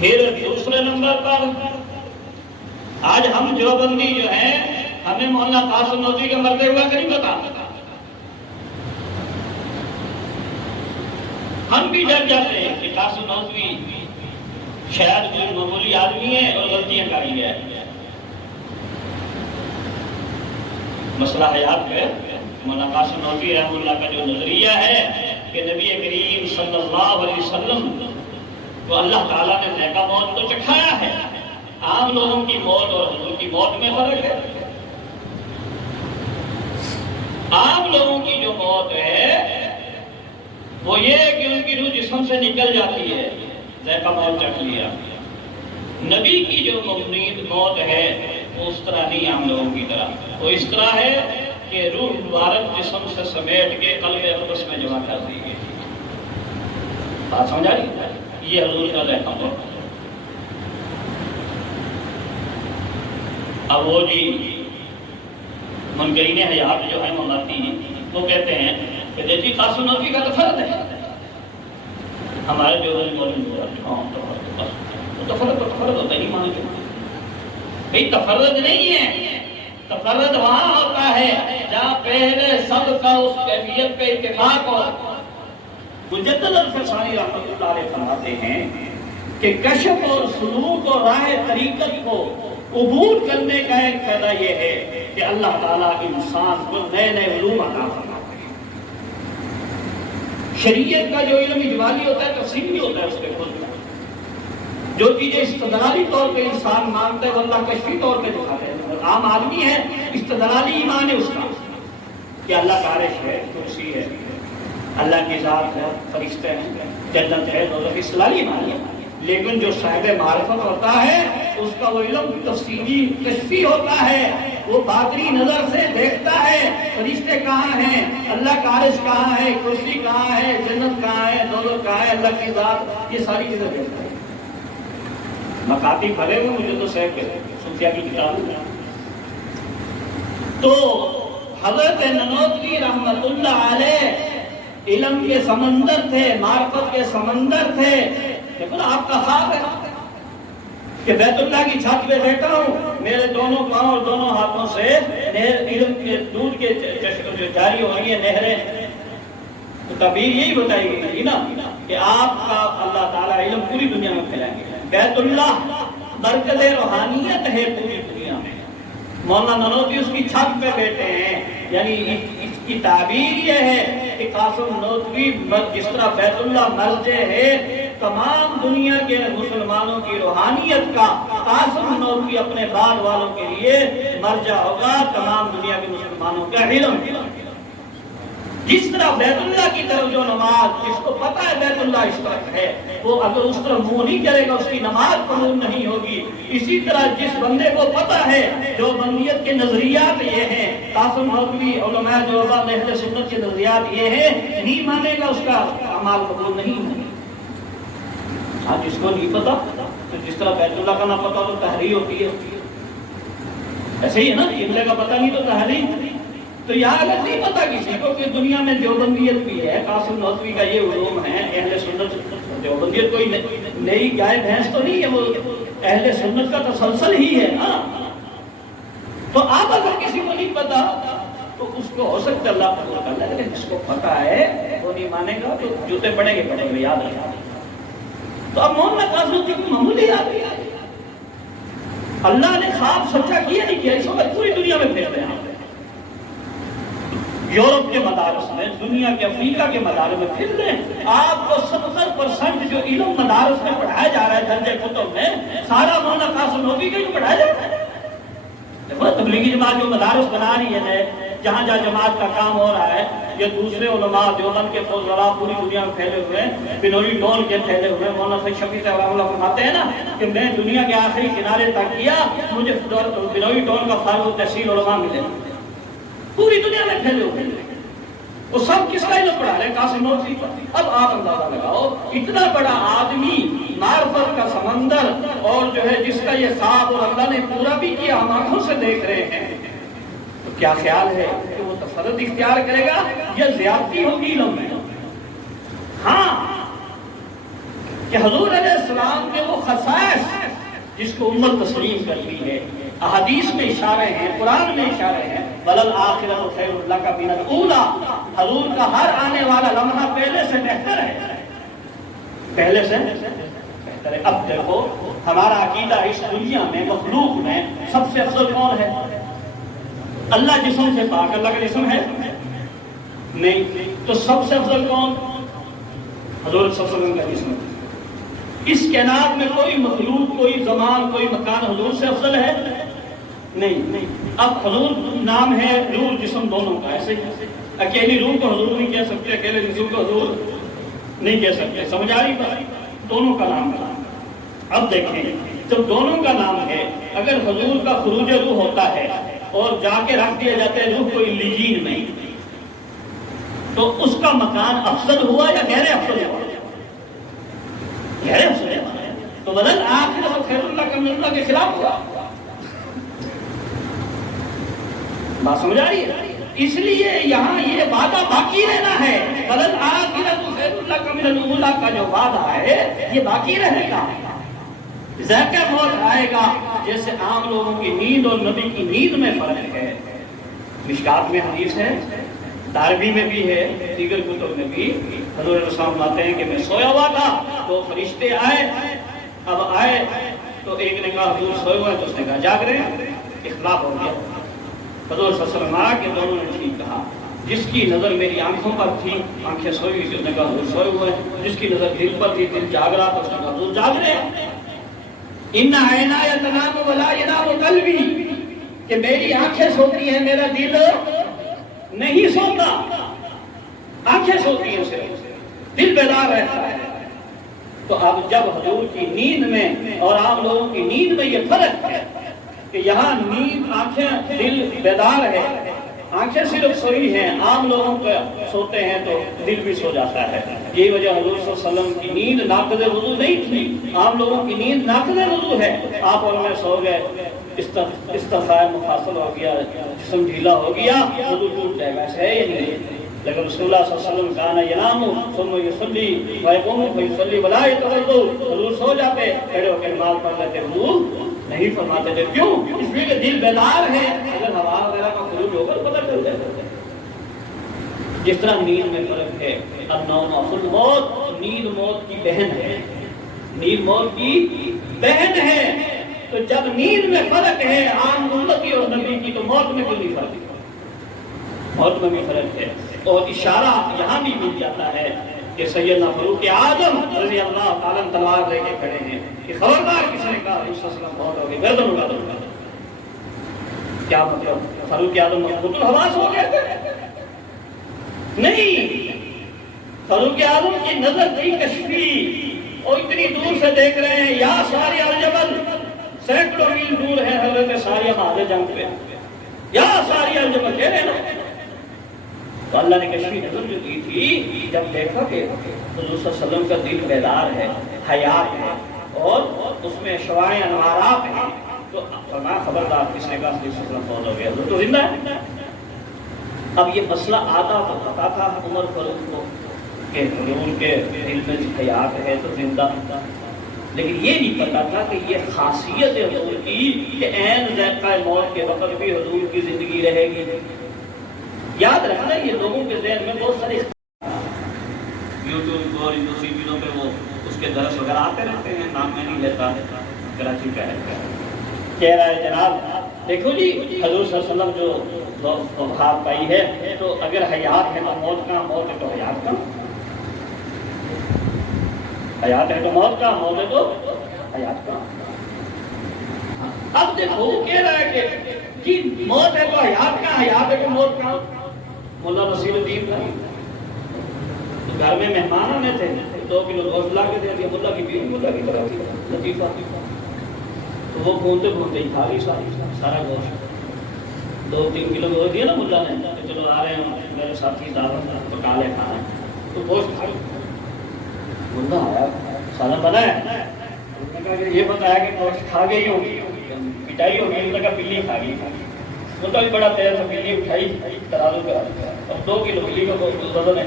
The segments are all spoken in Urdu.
پھر دوسرے نمبر پر آج ہم دیوبندی جو ہیں ہمیں مولانا قاسم نوتوی کا مرتے ہوا کہ نہیں پتا. ہم بھی ڈر جاتے ہیں کہ قاسم نوتوی شاید کوئی معمولی آدمی ہے اور غلطیاں کری ہے. مسئلہ حیات ہے. مولانا قاسم نوتوی رحمہ اللہ کا جو نظریہ ہے کہ نبی کریم صلی اللہ علیہ وسلم کو اللہ تعالیٰ نے ذائقہ موت تو چکھایا ہے. عام لوگوں کی موت اور حضور کی موت میں فرق ہے. عام لوگوں کی جو موت ہے وہ یہ ہے کہ ان کی روح جسم سے نکل جاتی ہے، ذائقہ موت چکھ لیا. نبی کی جو ممنید موت ہے وہ اس طرح نہیں عام لوگوں کی طرح. وہ اس طرح ہے کہ روح مبارک جسم سے سمیٹ کے قلب اقدس میں جمع کر دی گئی. بات سمجھ آ رہی ہے؟ یہ حضور کا ذائقہ موت. اب وہ جی منکرین حیات جو ہیں مماتی ہیں وہ کہتے ہیں کہ دیکھیے قاسم نوتوی کا تو فرد ہے. ہمارے جو تفرد ہوتا ہی مانتے بھئی تفرد نہیں ہے. تفرد وہاں ہوتا ہے جہاں پہلے سب کا اس کیفیت پہ اتفاق ہو. مجدد الفسانی رحمۃ اللہ علیہ فرماتے ہیں کہ کشف اور سلوک اور راہ طریقت کو عبور کرنے کا ایک فائدہ یہ ہے کہ اللہ تعالیٰ انسان کو نئے نئے علوم عطا فرماتے ہیں. شریعت کا جو علم اجمالی ہوتا ہے تفصیلی ہوتا ہے اس کے خود. جو چیزیں استدلالی طور پہ انسان مانتا ہے وہ اللہ کشفی طور پہ دکھاتے ہیں. عام آدمی ہے استدلالی ایمان ہے اس کا کہ اللہ کا عرش ہے، کرسی ہے، اللہ کی ذات ہے، فرشتے ہیں، جنت ہے، دوزخ استدلالی ایمان ہے. لیکن جو صاحب معرفت ہوتا ہے اس کا وہ علم تفصیلی کشفی ہوتا ہے. وہ باطنی نظر سے دیکھتا ہے فرشتے کہاں ہیں، اللہ کا عرش کہاں ہے، کرسی کہاں ہے، جنت کہاں ہے، دوزخ کہاں ہے، اللہ کی ذات، یہ ساری چیزیں دیکھتا ہے. مکاتی پھلے ہوئے مجھے تو صحیح کہ صوفیہ کی کتاب ہے. تو حضرت ننوتوی رحمت اللہ علیہ علم کے سمندر تھے، معرفت کے سمندر تھے. لیکن آپ کا خواب ہے کہ بیت اللہ کی چھت پہ بیٹھا ہوں، میرے دونوں پاؤں اور دونوں ہاتھوں سے علم کے دودھ کے جو جاری ہو رہی ہے نہریں. تو تعبیر یہی بتائی گئی نا کہ آپ کا اللہ تعالیٰ علم پوری دنیا میں پھیلائیں گے. بیت اللہ مرکز روحانیت ہے پوری دنیا میں. مولانا ننوتوی اس کی چھت پہ بیٹھے ہیں. یعنی اس کی تعبیر یہ ہے کہ قاسم نوتوی جس طرح بیت اللہ مرجع ہے تمام دنیا کے مسلمانوں کی روحانیت کا، قاسم نوتوی اپنے بعد والوں کے لیے مرجع ہوگا تمام دنیا کے مسلمانوں کا علم. جس طرح بیت اللہ کی طرف جو نماز جس کو پتا ہے بیت اللہ اس طرف ہے وہ اگر اس طرف منہ نہیں کرے گا اس کی نماز قبول نہیں ہوگی. اسی طرح جس بندے کو پتا ہے جو بندیت کے نظریات یہ ہیں، قاسم نوتوی علماء جو اہل سنت کے نظریات یہ ہیں، نہیں مانے گا اس کا اعمال قبول نہیں ہوگی. ہاں جس کو نہیں پتا تو جس طرح بیت اللہ کا نہ پتا تو تحریر ہوتی ہے، ایسے ہی ہے نا. قبلے کا پتہ نہیں تو تحریر. تو یہاں اگر نہیں پتا کسی کو کہ دنیا میں دیوبندیت بھی ہے، قاسم نوتوی کا یہ علوم ہے، اہل سنت دیوبندیت کوئی نئی گائے بھینس تو نہیں ہے، وہ اہل سنت کا تسلسل ہی ہے نا. تو آپ اگر کسی کو نہیں پتا تو اس کو ہو سکتا ہے اللہ قبول کر لے، لیکن جس کو پتا ہے وہ نہیں مانے گا تو جوتے پڑیں گے یاد رکھنا. تو اب مولانا قاسم نوتوی کو معمولی آدمی اللہ نے خواب سچا کیا نہیں کیا، اس وقت پوری دنیا میں پھیر رہے ہیں. یورپ کے مدارس میں، دنیا کے افریقہ کے مدارس میں پھر رہے ہیں. آپ کو 70% جو علم مدارس میں پڑھایا جا رہا ہے درجہ کتب میں سارا مولانا قاسم نوتوی کا جو پڑھایا جا رہا ہے. دیکھو تبلیغی جماعت جو مدارس بنا رہی ہے، جہاں جہاں جماعت کا کام ہو رہا ہے، یہ دوسرے علماء دیوبند کے فضلاء پوری دنیا میں پھیلے ہوئے ہیں، بنوری ٹول کے پھیلے ہوئے ہیں. مولانا سید شفیع صاحب رحمۃ اللہ فرماتے ہیں نا کہ میں دنیا کے آخری کنارے تک کیا، مجھے بنوری ٹول کا فاروق تحصیل علماء ملے پوری دنیا میں پھیلے ہوئے ہیں. وہ سب کس کا علم پڑھا رہے ہیں؟ قاسم نوتوی پر. اب آپ اندازہ لگاؤ اتنا بڑا آدمی، معرفت کا سمندر، اور جو ہے جس کا یہ خواب اور اللہ نے پورا بھی کیا ہم آنکھوں سے دیکھ رہے ہیں، تو کیا خیال ہے کہ وہ تفرد اختیار کرے گا یا زیادتی ہوگی علم میں؟ ہاں کہ حضور علیہ السلام کے وہ خصائص جس کو امت تسلیم کرتی ہے، احادیث میں اشارے ہیں، قرآن میں اشارے ہیں، بلل آخرۃ خیر لک من الاولی، حضور کا ہر آنے والا لمحہ پہلے سے بہتر ہے، پہلے سے بہتر ہے۔ اب دیکھو ہمارا عقیدہ اس دنیا میں مخلوق میں سب سے افضل کون ہے؟ اللہ جسم سے پاک، اللہ کا جسم ہے نہیں، تو سب سے افضل کون؟ حضور صلی اللہ علیہ وسلم کا جسم۔ اس کائنات میں کوئی مخلوق، کوئی زمان، کوئی مکان حضور سے افضل ہے نہیں۔ اب حضور نام ہے، روح جسم دونوں کا، ایسے ہی اکیلی روح کو حضور نہیں کہہ سکتے، اکیلے جسم کو حضور نہیں کہہ سکتے، سمجھ آ رہی بات؟ دونوں کا نام ہے۔ اب دیکھیں جب دونوں کا نام ہے، اگر حضور کا خروج روح ہوتا ہے اور جا کے رکھ دیا جاتا ہے روح کو علیین میں، تو اس کا مکان افضل ہوا یا غیر افضل ہوا؟ غیر افضل ہے، تو بدل آخرۃ خیر لک من الاولی کے خلاف ہوا۔ بات سمجھ آ رہی ہے؟ اس لیے یہاں یہ وعدہ باقی رہنا ہے، بدل آخرۃ خیر لک من الاولی کا جو وعدہ ہے یہ باقی رہے گا۔ ذائقہ موت آئے گا، جیسے عام لوگوں کی نیند اور نبی کی نیند میں فرق ہے۔ مشکات میں حدیث ہے، دارمی میں بھی ہے، دیگر کتب میں بھی، حضور علیہ السلام آتے ہیں کہ میں سویا ہوا تھا تو فرشتے آئے، اب آئے تو ایک نے کہا حضور سوئے ہوئے، تو اس نے کہا جاگ رہے ہیں، اختلاف ہو گیا۔ حضور صلی اللہ علیہ وسلم آ کے دونوں نے ٹھیک کہا، جس کی نظر میری آنکھوں پر تھی آنکھیں سوئی ہوئی تھی، اس نے کہا حضور سوئے ہوئے، جس کی نظر دل پر تھی دل جاگ رہا، تو اس نے کہا حضور جاگ رہے ہیں۔ ان عینای تنام ولا ینام قلبی، کہ میری آنکھیں سوتی ہیں میرا دل نہیں سوتا، آنکھیں سوتی ہیں صرف، دل بیدار رہتا ہے۔ تو اب جب حضور کی نیند میں اور عام لوگوں کی نیند میں یہ فرق ہے کہ یہاں نیند آنکھیں دل بیدار ہے، آنکھیں صرف سوئی ہیں، عام لوگوں کا سوتے ہیں تو دل بھی سو جاتا ہے۔ یہی وجہ حضور صلی اللہ علیہ وسلم کی نیند ناقض وضو نہیں تھی، عام لوگوں کی نیند ناقض وضو ہے، آپ اور میں سو گئے، استفاء مفاصل ہو گیا، جسم ڈھیلا ہو گیا، وضو ٹوٹ جائے گا، ایسا ہے یا نہیں؟ لیکن رسول اللہ صلی اللہ علیہ وسلم کانا ینام ثم یصلی ویقوم فیصلی ولا یتوضا، حضور سو جاتے کھڑے ہو کے نماز پڑھ لیتے، وضو نہیں فرماتے تھے۔ کیوں؟ اس لیے کہ دل بیدار ہے، اگر ہوا وغیرہ کا خروج ہوگا تو پتہ چل جائے گا۔ جس طرح نیند میں فرق ہے، النوم اخو الموت، نیند موت کی بہن ہے، نیند موت کی بہن ہے۔ تو جب نیند میں فرق ہے عام امتی اور نبی کی، تو موت میں کیوں نہیں فرق ہے؟ موت میں بھی فرق ہے۔ اور اشارہ یہاں بھی مل جاتا ہے کہ سیدنا فاروق اعظم رضی اللہ تعالیٰ تلوار لے کے کھڑے ہیں کہ خبردار کسی نے کہا علیہ السلام بہت ہو گئی، گردن اڑا دوں گا۔ کیا مطلب؟ فاروق اعظم مضبوط الحواس ہو گئے تھے؟ نہیں، فاروق اعظم کی نظر تھی کشفی، اور اتنی دور سے دیکھ رہے ہیں، یا ساریہ الجبل، سینکڑوں میل دور ہے حضرت ساریہ مہاجر جنگ پہ، یا ساریہ الجبل کہہ رہے نا۔ تو اللہ نے کشفی نظر جو دی تھی، جب دیکھا کہ حضور صلی اللہ علیہ وسلم کا دل بیدار ہے، حیات ہے، اور اس میں شعاع انوارات ہیں، تو فرمایا خبردار کس نے کہا حضور صلی اللہ علیہ وسلم فوت ہو گیا، حضور تو زندہ ہے۔ اب یہ مسئلہ آتا تو پتا تھا عمر فاروق کو کہ حضور کے دل میں حیات ہے تو زندہ، لیکن یہ نہیں پتا تھا کہ یہ خاصیت ہے حضور کی کہ عین ذائقہ موت کے وقت بھی حضور کی زندگی رہے گی۔ یاد رکھنا یہ لوگوں کے ذہن میں بہت سارے یوٹیوب اور دوسری چیزوں پہ وہ اس کے درس وغیرہ آتے رہتے ہیں، نام میں نہیں لیتا، کراچی کا ہے، کہہ رہا ہے جناب دیکھو جی حضور صلی اللہ علیہ وسلم جو بات پائی ہے، تو اگر حیات ہے تو موت کا، موت ہے تو حیات کا، حیات ہے تو موت کا، موت ہے تو حیات کا۔ اب دیکھو وہ کہہ رہا ہے کہ جی موت ہے تو حیات کا، حیات ہے تو موت کا۔ مولا نصیر الدین تھا، گھر میں مہمان آنے تھے، 2 کلو گوشت لا کے دے دیا، ملا کی بیوی ملا کی طرح لطیفہ، تو وہ گھومتے گھومتے ہی کھا لی سارا گوشت، 2-3 کلو گوشت دیا نا ملا نے کہ چلو آ رہے ہیں میرے ساتھی دعوت پکا لے کھانا، تو گوشت کھا ملا آیا سالہ بنا ہے، اس نے کہا کہ یہ بتایا کہ گوشت کھا گئی ہوگی، پٹائی ہوگی، اس نے کہا بلی کھا گئی، ان کا بھی بڑا تیز تھا، بلی اٹھائی ترازو کرا دیا، اب 2 کلو بلی کا وزن ہے،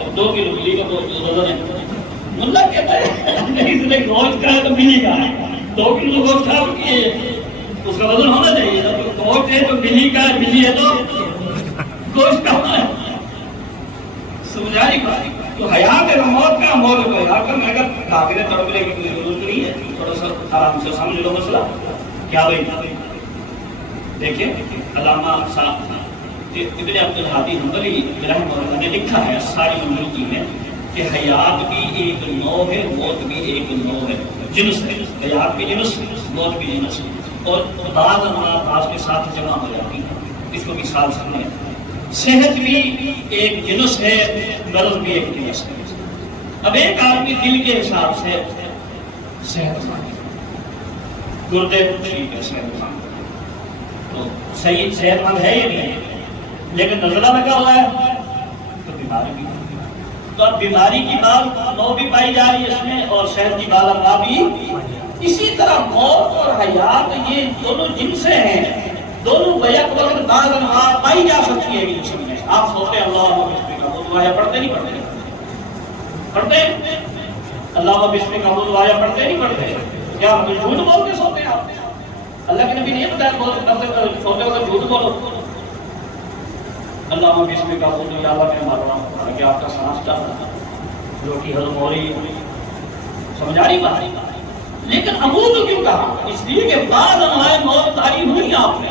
اب 2 کلو بلی کا وزن ہے، ملا کہتا ہے نہیں تمہیں گوشت کا ہے تو بلی کا ہے، 2 کلو گوشت کھاؤ کہ اس کا وزن ہونا چاہیے نا، تو گوشت ہے تو بلی کا ہے، بلی ہے تو گوشت کا ہونا ہے. سمجھا رہی بات؟ تو حیات ہے موت کا، موت کو حیات کا. مگر کافر تڑپنے کی کوئی ضرورت نہیں ہے، تھوڑا سا آرام سے سمجھ لو مسئلہ کیا بھائی. دیکھیں علامہ صاحب ابن عبد الہادی حنبلی رحمہ اللہ نے لکھا ہے ساری مملوکی میں کہ حیات بھی ایک نوع ہے، موت بھی ایک نوع ہے، جنس ہے. حیات بھی جنس، موت بھی جنس ہے، اور بعض بعض کے ساتھ جمع ہو جاتی ہے. اس کو مثال سمجھیں. صحت بھی ایک جنس ہے، مرض بھی ایک جنس ہے. اب ایک آدمی دل کے حساب سے صحت مند، گردے ٹھیک ہے، صحت مند تو صحیح صحت مند ہے یہ نہیں، لیکن نزلہ لگا ہوا ہے تو بیماری بھی. تو اب بیماری کی بات نو بھی پائی جا رہی ہے اس میں، اور صحت کی بات اللہ بھی. اسی طرح موت اور حیات یہ دونوں جنسیں ہیں، دونوں بیک وقت بعض انواع پائی جا سکتی ہے جسم میں. آپ سوچتے ہیں اللہ بسم کا دعا پڑھتے نہیں پڑھتے؟ پڑھتے ہیں اللہ بسم کا دعا پڑھتے نہیں پڑھتے؟ کیا جھوٹ بول کے سوتے ہیں آپ؟ اللہ کے نبی نے یہ بتایا سوتے وقت جھوٹ بولو. اللہ بسم کا دعا اللہ میں مار رہا ہوں کہ آپ کا سانس چل رہا، روٹی ہضم ہو رہی ہے. سمجھا رہی بات؟ لیکن امود کیوں کہا؟ اس لیے کہ بعض انواع موت تعریف ہوئی آپ نے،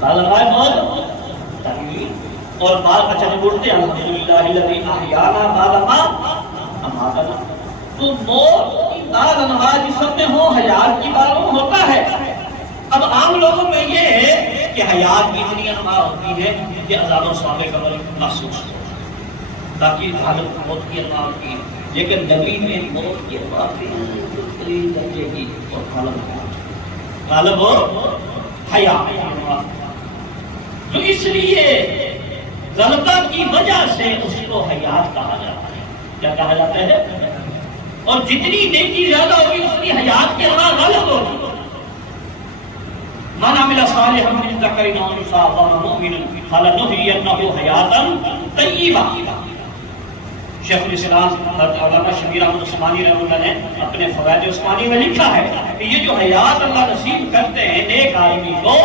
بعض انواع موت تعریف، اور بعض اچھا بولتے ہیں الحمدللہ الذی احیانا بعد ما اماتنا. تو موت کی بعض انواع جسم میں ہو، حیات کی بعض ہوتا ہے. اب عام لوگوں میں یہ ہے کہ حیات کی اتنی انواع ہوتی ہے کہ عذاب و ثواب قبر محسوس ہو، باقی حالت موت کی انواع ہوتی ہے. لیکن نبی میں موت کی بات درجے کی اور غالب ہو حیا. تو اس لیے غلطہ کی وجہ سے اس کو حیات کہا جاتا ہے. کیا کہا جاتا ہے؟ اور جتنی نیکی زیادہ ہوگی اتنی حیات کے انواع غالب ہوگی. من عمل صالحا من ذکر او انثى وهو مؤمن فلنحيينه حیاتا طیبہ. شیخ الاسلام حضرت علامہ شبیر احمد عثمانی رحمہ اللہ نے اپنے فوائد عثمانی میں لکھا ہے کہ یہ جو حیات اللہ نصیب کرتے ہیں نیک آدمی کو،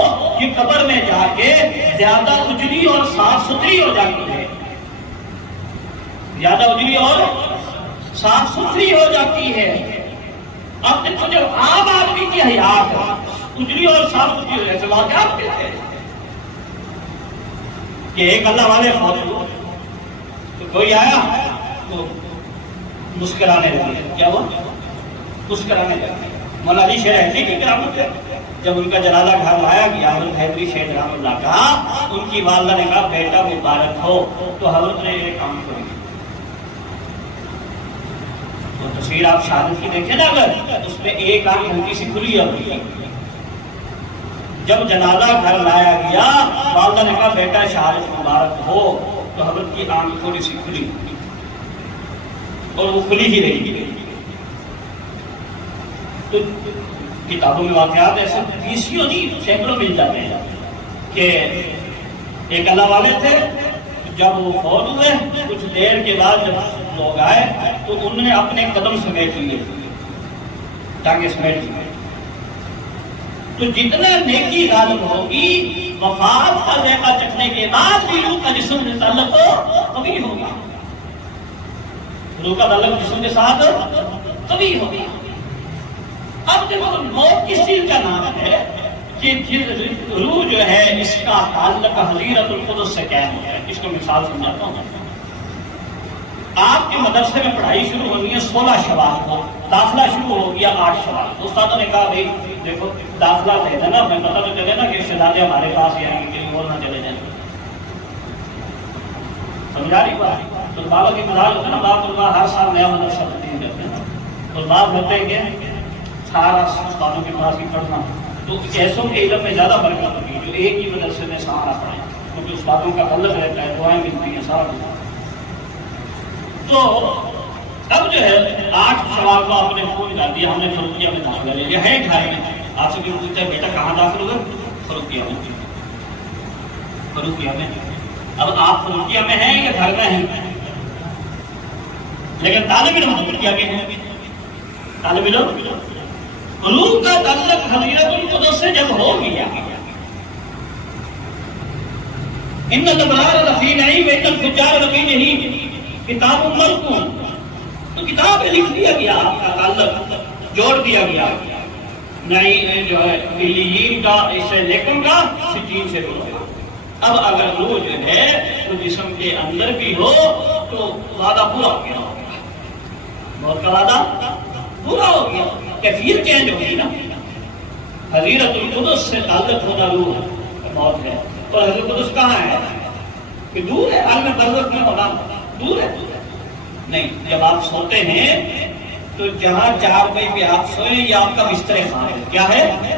یہ قبر میں جا کے زیادہ اجلی اور صاف ستھری ہو جاتی ہے، زیادہ اجلی اور صاف ستھری ہو جاتی ہے. اب دیکھو جو عام آدمی کی حیات اجلی اور صاف ستھری ہو جائے سے واقعات کہتے ہیں کہ ایک اللہ والے فوت ہوئے تو کوئی آیا تو مسکرانے لگے. کیا ہوا؟ مسکرانے لگے. مولا علی شیر حیدری کی کرامت ہے، جب ان کا جنازہ گھر لایا گیا حضرت حیدری شیر رحمۃ اللہ کا، ان کی والدہ نے کہا بیٹا مبارک ہو، تو حضرت نے یہ کام کر دیا. تو تصویر آپ شہادت کی دیکھیں نا، اگر اس میں ایک آنکھ ہلکی سی کھلی ہوئی ہے. جب جنازہ گھر لایا گیا والدہ نے کہا بیٹا شہادت مبارک ہو، تو حضرت کی آنکھ تھوڑی سی کھلی اور وہ کھلی ہی رہی. تو کتابوں میں واقعات ایسے بیسیوں نہیں سینکڑوں مل جاتے ہیں کہ ایک اللہ والے تھے، جب وہ فوت ہوئے کچھ دیر کے بعد جب لوگ آئے تو انہوں نے اپنے قدم سمیٹ لیے، ٹانگیں سمیٹ لی. تو جتنا نیکی غالب ہوگی وفات کا ذائقہ چکھنے کے بعد بھی روح کا جسم سے تعلق قوی ہوگا، روح کا تعلق جسم کے ساتھ قوی ہوگا. اب دیکھو موت کس چیز کا نام ہے کہ روح جو ہے اس کا تعلق حضیرت القدس سے قائم ہوتا ہے. اس کو مثال سمجھاتا ہوں. آپ کے مدرسے میں پڑھائی شروع ہونی ہے 16 شوال کو، داخلہ شروع ہو گیا 8 شوال. استادوں نے کہا بھائی دیکھو داخلہ دے دینا، میں پتہ تو چلے نا کہ شہزادے ہمارے پاس آئیں گے، کہیں اور نہ چلے جائیں. سمجھا رہی بات؟ تو بابا کی مثال ہوتا ہے نا، باب اللہ ہر سال نیا مدرسہ تبدیل کرتے ہیں. تو باب ہوتے ہیں کہ سارا استادوں کے پاس ہی پڑھنا، تو ایسوں کے علم میں زیادہ برکت ہوگی جو ایک ہی مدرسے میں سہارا پڑھیں، کیونکہ استادوں کا غلط رہتا ہے، دعائیں ملتی ہیں سارا کچھ. تو اب جو ہے 8 شوال کو آپ نے فون کر دیا، ہم نے فروخیہ میں داخلہ لے لیا ہے گھر میں. آپ سے کیوں پوچھتا ہے بیٹا کہاں داخل ہوگا؟ فروخیہ میں. فروخیہ میں. اب آپ فروخیہ میں ہیں یا گھر میں ہیں؟ لیکن طالب علم کیا کہ ہے طالب علم علوم کا تعلق حضرت القدس سے جب ہو گیا ان الابرار لفی نعیم وان الفجار لفی جحیم کتاب مرقوم تو کتاب لکھ دیا گیا آپ کا تعلق جوڑ دیا گیا نہیں جو ہے علیین کا اسے لیکن کا سجین سے ہو گیا اب اگر وہ جو ہے وہ جسم کے اندر بھی ہو تو وعدہ پورا ہو گیا موت کا وعدہ پورا ہو گیا کیفیت چینج ہوگی نا حضرت القدس سے تعلق ہونا روح موت ہے اور حضرت القدس کہاں ہے کہ دور ہے عالم برزخ میں ہونا دور ہے نہیں جب آپ سوتے ہیں تو جہاں چار پہ بھی آپ سوئیں یہ آپ کا بستر خواب ہے کیا ہے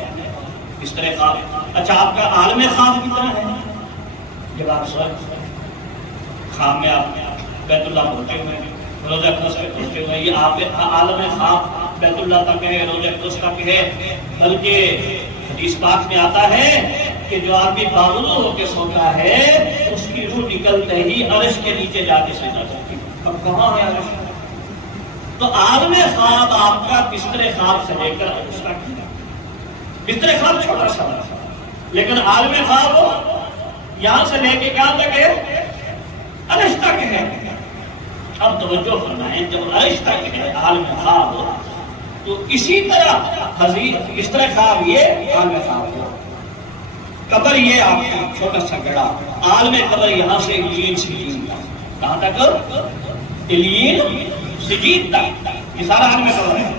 بستر خواب اچھا آپ کا عالم خواب کتنا ہے جب آپ سوئیں خواب میں آپ بیت اللہ پڑھتے ہوئے روزہ اقدس پہ پڑھتے ہوئے یہ آپ عالم خواب بیت اللہ تک ہے روزہ اقدس تک ہے بلکہ حدیث پاک میں آتا ہے کہ جو آدمی باوضو ہو کے سوتا ہے اس کی روح نکلتے ہی عرش کے نیچے جا کے سو جاتی ہے اب کہاں ہے عرش تو عالم خواب آپ کا بستر خواب سے لے کر عرش تک بستر خواب چھوٹا سا لیکن عالم خواب یہاں سے لے کے کہاں تک ہے عرش تک ہے اب توجہ فرمائیں جب عرش تک ہے عالم خواب تو اسی طرح بستر خواب یہ عالم خواب ہوا قبر یہ آپ کا چھوٹا سا گڑا عالم قبر یہاں سے علیین سجین کہاں تک علیین سجین تک یہ سارا عالم قبر ہے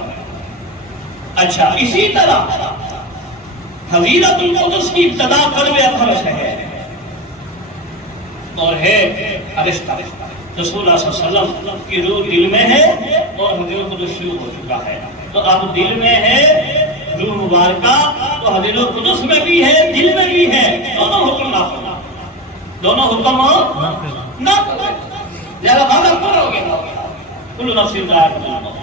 اچھا اسی طرح حضرت القدس کی ابتدا قلب اطہر سے ہے اور ہے عرش تک رسول اللہ صلی اللہ علیہ وسلم کی روح دل میں ہے اور حضرت القدس شروع ہو چکا ہے تو اب دل میں ہے روح مبارکہ تو حضرت القدس میں بھی ہے دل میں بھی ہے دونوں حکم نافذ دونوں حکم نافذ لہذا وعدہ پورا ہو گیا کل نفس ذائقۃ الموت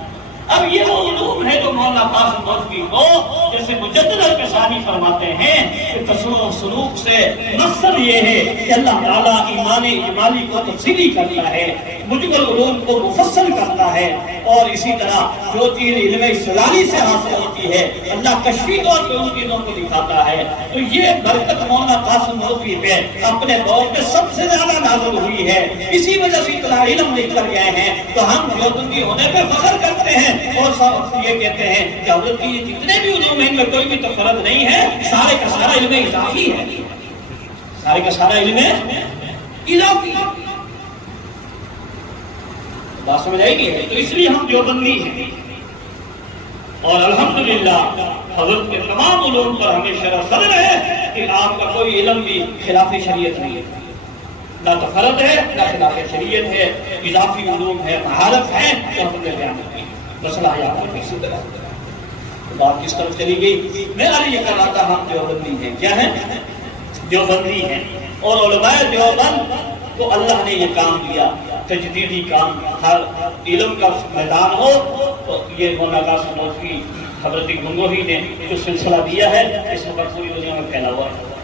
اب یہ وہ علوم ہے جو مولانا قاسم نانوتوی کو جیسے مجدد القسانی فرماتے ہیں کہ تصور و سلوک سے مقصد یہ ہے کہ اللہ تعالیٰ ایمان اجمالی کو تفصیلی کرتا ہے مجمل علوم کو مفصل کرتا ہے اور اسی طرح جو چیز علم استدلالی سے حاصل ہوتی ہے اللہ کشفی طور پہ ان چیزوں کو دکھاتا ہے تو یہ برکت مولانا قاسم نانوتوی پہ اپنے دور میں سب سے زیادہ نازل ہوئی ہے اسی وجہ سے اتنا علم لکھ کر گئے ہیں تو ہم دیوبندی ہونے پہ فخر کرتے ہیں اور سب یہ کہتے ہیں کہ حضرت کی جتنے بھی علوم ہیں ان میں کوئی بھی تفرد نہیں ہے سارے کا سارا علم اضافی ہے سارے کا سارا علم اضافی ہے بات سمجھ آئے گی تو اس لیے ہم دیوبندی ہیں اور الحمدللہ حضرت کے تمام علوم پر ہمیں شرف صدر ہے کہ آپ کا کوئی علم بھی خلاف شریعت نہیں ہے نہ تفرد ہے نہ خلاف شریعت ہے اضافی علوم ہے مہارت ہے تو ہم نے بیان کی مسئلہ یاد ہے اسی طرح بات کس طرف چلی گئی میں یہ کہہ رہا تھا ہم دیوبندی ہیں کیا ہے دیوبندی ہیں اور علماء دیوبند کو اللہ نے یہ کام دیا تجدیدی کام ہر علم کا میدان ہو تو یہ مولانا قاسم نانوتوی حضرت گنگوہی نے جو سلسلہ دیا ہے اس وقت پوری دنیا میں پھیلا ہوا ہے